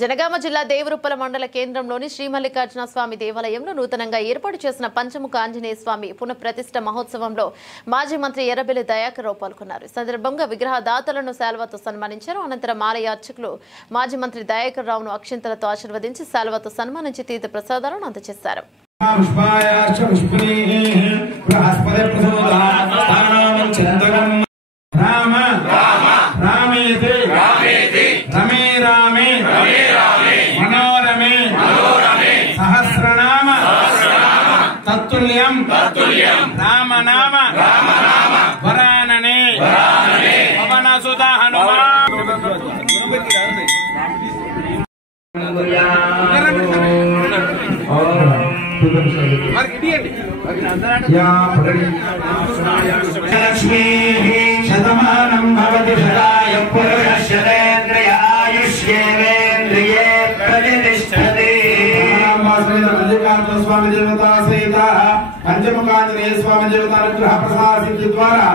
జనగామ జిల్లా దేవరుప్పల మండల కేంద్రంలోని శ్రీ మల్లికార్జున స్వామి దేవాలయంలో నూతనంగా ఏర్పాటు చేసిన పంచముఖ ఆంజనేయ స్వామి పునఃప్రతిష్ఠ మహోత్సవంలో మాజీ మంత్రి ఎర్రబెల్లి దయాకర్ రావు పాల్గొన్నారు. ఈ సందర్భంగా విగ్రహదాతలను శాల్వాతో సన్మానించారు. అనంతరం ఆలయ అర్చకులు మాజీ మంత్రి దయాకర్ రావును అక్షింతలతో ఆశీర్వదించి శాల్వాతో సన్మానించి తీర్థ ప్రసాదాలను అందజేశారు. सहस्रनाम तत्तुल्यं राम नाम वरानने पवनसुत हनुमान शतमानं भवति शताय पुरुषश्रेन्द्रिय आयुष्येवेन्द्रिये प्रतिष्ठते. मल्लिकार्जुन स्वामी देवता सहित पंचमुखांजनेय स्वामी देवता अनुग्रह प्रसाद सिद्धि द्वारा